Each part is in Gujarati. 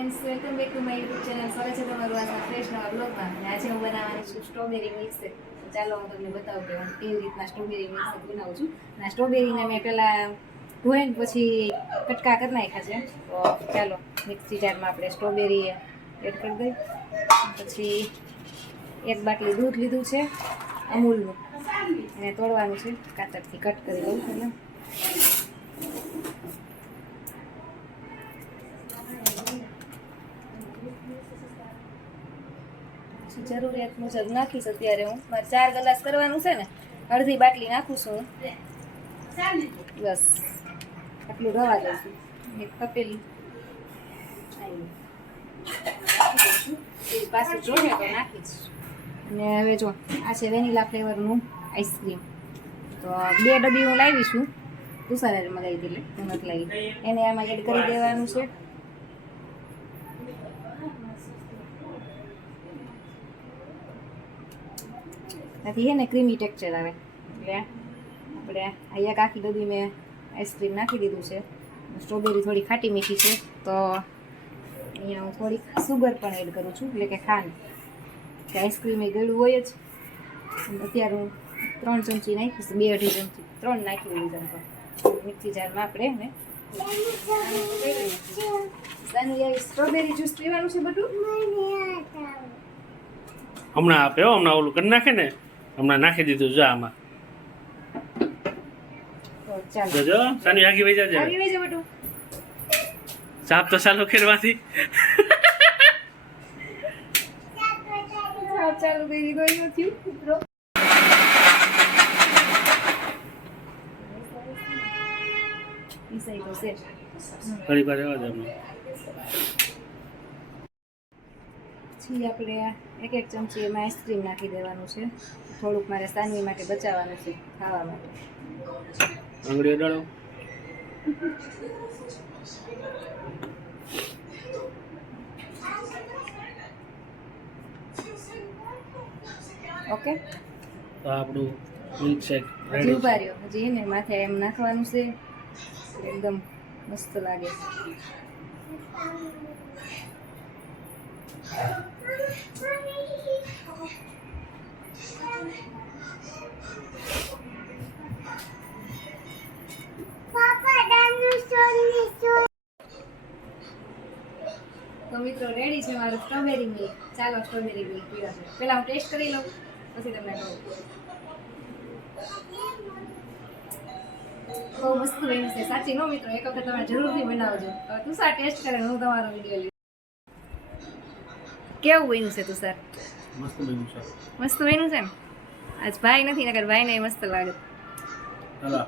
Welcome back to my YouTube channel. સ્વાગત છે તમારું આજના ફ્રેશ નવા બ્લોગમાં. અને આજે હું બનાવવાની છું સ્ટ્રોબેરી મિક્સ. ચાલો હું તમને બતાવું કે હું કેવી રીતના સ્ટ્રોબેરી મિક્સ બનાવું છું. અને સ્ટ્રોબેરીને મેં પહેલાં ધોઈને પછી કટકા કરી નાખ્યા છે. તો ચાલો મિક્સી જારમાં આપણે સ્ટ્રોબેરી એડ કરી દઈએ. પછી એક બાટલી દૂધ લીધું છે અમૂલનું, એને તોડવાનું છે, કાતરથી કટ કરી દઉં પહેલાં. જરૂરિયાત મુજબ નાખીશ. અત્યારે હું મારે 4 ગ્લાસ કરવાનું છે ને, અડધી બાટલી નાખું છું હું. બસ આટલું રવા દઈશું. એક તપેલી પાછું જોઈએ તો નાખીશ. અને હવે જો આ છે વેનીલા ફ્લેવરનું આઈસ્ક્રીમ. તો 2 ડબ્બી હું લાવીશું. તુષારે મગાવી દીધી એટલે નથી લાવી. એને આમાં એડ કરી દેવાનું છે. નથી છે ને ક્રીમી ટેક્સચર આવે એટલે આપણે આ એક આખી ડબ્બી મેં આઈસ્ક્રીમ નાખી દીધું છે. સ્ટ્રોબેરી થોડી ખાટી મીઠી છે તો અહીંયા હું થોડીક સુગર પણ એડ કરું છું, એટલે કે ખાંડ. કે આઈસ્ક્રીમ એ ગળું હોય જ. અત્યારે હું 3 ચમચી નાખીશ, 2-2.5 ચમચી 3 નાખી દીધું. તો મિક્સી જારમાં આપણે સ્ટ્રોબેરી જ્યુસ પીવાનું છે બધું. હમણાં આપે હમણાં ઓલું કરી નાખે ને, હમણાં નાખી દીધું જો આમાં. ચાલો જો સાની આગી વઈ જાજે. આવી વઈ જા બધું. સાપ તો ચાલુ કરવાથી ચાલુ કરી ગઈ નથી મિત્રો. પીસાઈ તો છે. ફરી વાર આવવા દે હમણાં. પછી આપણે 1 ચમચી એમાં આઈસ્ક્રીમ નાખી દેવાનું છે. થોડુંક મારે સાનવી માટે બચાવવાનું છે ખાવા માટે. આંગળી અડાડો. ઓકે, તો આપણું મિલ્ક શેક હજી રેડી ઉભા છે. રહ્યો. હજી એને માથે એમ નાખવાનું છે, એકદમ મસ્ત લાગે. તો મિત્રો રેડી છે મારું સ્ટ્રોબેરી મિલ્ક. ચાલો સ્ટ્રોબેરી મિલ્ક પીવા છે. પહેલા હું ટેસ્ટ કરી લઉં પછી તમને કહું. બહુ મસ્ત બન્યું છે. સાચી નો મિત્રો, એક વખત તમે જરૂરથી બનાવજો. તુષાર ટેસ્ટ કરે, હું તમારો વિડીયો લઈશ. કેવું બન્યું છે તુષાર? મસ્ત બન્યું છે. મસ્ત બન્યું છે ને? આજ ભાઈ નથી, નકર ભાઈને મસ્ત લાગે. ચાલો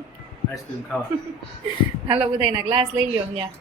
આઈસ્ક્રીમ ખાવા. હાલો બધાયના ગ્લાસ લઈ લ્યો ત્યાં.